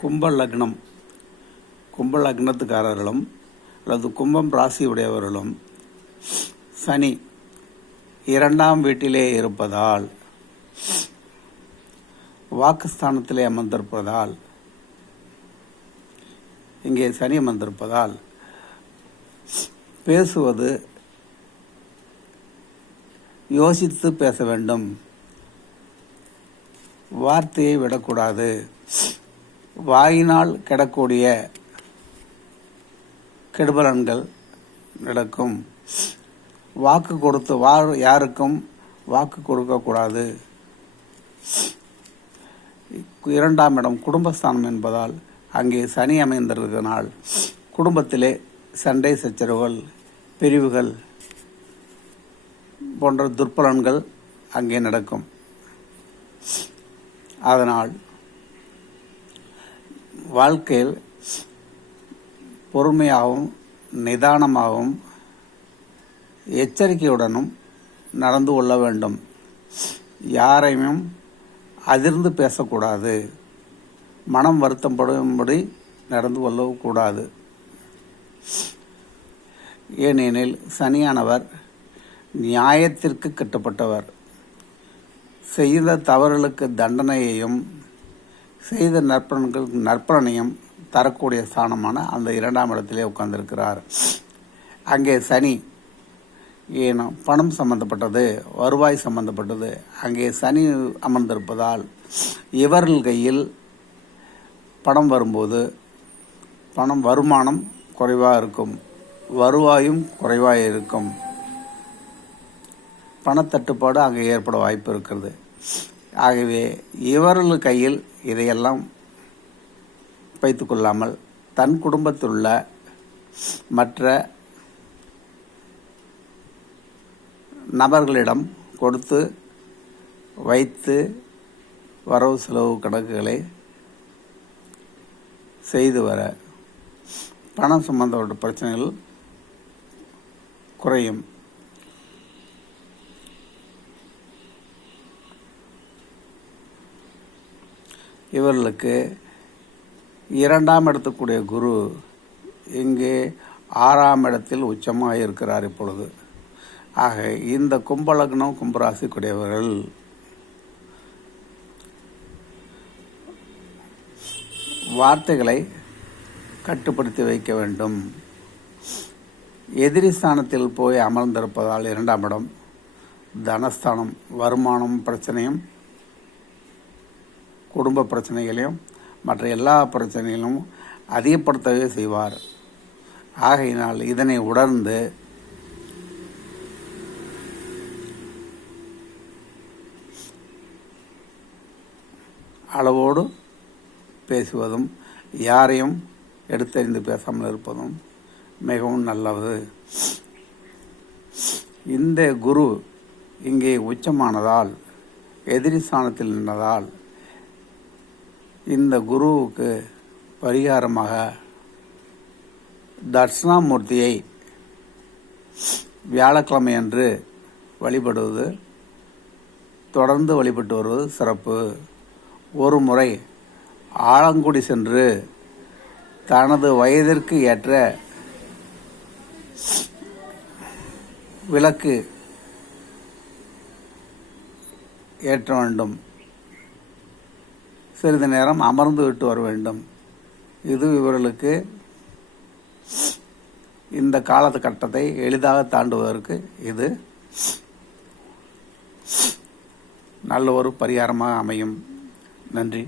கும்ப லக்னம், கும்ப லக்னத்துக்காரர்களும் அல்லது கும்பம் ராசி உடையவர்களும் சனி 2ஆம் வீட்டிலே இருப்பதால், வாக்குஸ்தானத்திலே அமர்ந்திருப்பதால், இங்கே சனி அமர்ந்திருப்பதால் பேசுவது யோசித்து பேச வேண்டும். வார்த்தையை விடக்கூடாது. வாயினால் கிடக்கூடிய கெடுபலன்கள் நடக்கும். வாக்கு கொடுத்து யாருக்கும் வாக்கு கொடுக்கக்கூடாது. 2ஆம் இடம் குடும்பஸ்தானம் என்பதால் அங்கே சனி அமைந்திருக்கிறனால் குடும்பத்திலே சண்டை சச்சரவுகள், பிரிவுகள் போன்ற துர்பலன்கள் அங்கே நடக்கும். அதனால் வாழ்க்கையில் பொறுமையாகவும் நிதானமாகவும் எச்சரிக்கையுடனும் நடந்து கொள்ள வேண்டும். யாரையும் அதிர்ந்து பேசக்கூடாது. மனம் வருத்தப்படும்படி நடந்து கொள்ளக்கூடாது. ஏனெனில் சனியானவர் நியாயத்திற்கு கட்டுப்பட்டவர். செய்த தவறுகளுக்கு தண்டனையையும் செய்த நற்பலனையும் தரக்கூடிய ஸ்தானமான அந்த 2ஆம் இடத்திலே உட்கார்ந்திருக்கிறார். அங்கே சனி ஏனோ பணம் சம்பந்தப்பட்டது, வருவாய் சம்பந்தப்பட்டது. அங்கே சனி அமர்ந்திருப்பதால் இவர்கள் கையில் பணம் வரும்போது வருமானம் குறைவாக இருக்கும், வருவாயும் குறைவாக இருக்கும். பணத்தட்டுப்பாடு அங்கே ஏற்பட வாய்ப்பு இருக்கிறது. ஆகவே இவர்கள் கையில் இதையெல்லாம் வைத்து கொள்ளாமல் தன் குடும்பத்தில் உள்ள மற்ற நபர்களிடம் கொடுத்து வைத்து வரவு செலவு கணக்குகளை செய்து வர பணம் சம்பந்தப்பட்ட பிரச்சனைகள் குறையும். இவர்களுக்கு 2ஆம் இடத்துக்குடைய குரு இங்கே 6ஆம் இடத்தில் உச்சமாக இருக்கிறார் இப்பொழுது. ஆக இந்த கும்பலக்னம் கும்பராசிக்குடையவர்கள் வார்த்தைகளை கட்டுப்படுத்தி வைக்க வேண்டும். எதிரி ஸ்தானத்தில் போய் அமர்ந்திருப்பதால் 2ஆம் இடம் தனஸ்தானம், வருமானம் பிரச்சனையும், குடும்ப பிரச்சனைகளையும் மற்ற எல்லா பிரச்சனைகளும் அதிகப்படுத்தவே செய்வார். ஆகையினால் இதனை உணர்ந்து அளவோடு பேசுவதும் யாரையும் எடுத்தறிந்து பேசாமல் இருப்பதும் மிகவும் நல்லது. இந்த குரு இங்கே உச்சமானதால், எதிரி ஸ்தானத்தில் நின்றதால் இந்த குருவுக்கு பரிகாரமாக தட்சிணாமூர்த்தியை வியாழக்கிழமை அன்று வழிபடுவது, தொடர்ந்து வழிபட்டு வருவது சிறப்பு. ஒரு முறை ஆலங்குடி சென்று தனது வயதிற்கு ஏற்ற விளக்கு ஏற்ற வேண்டும். சிறிது நேரம் அமர்ந்து விட்டு வர வேண்டும். இது இவர்களுக்கு இந்த காலகட்டத்தை எளிதாக தாண்டுவதற்கு இது நல்ல ஒரு பரிகாரமாக அமையும். நன்றி.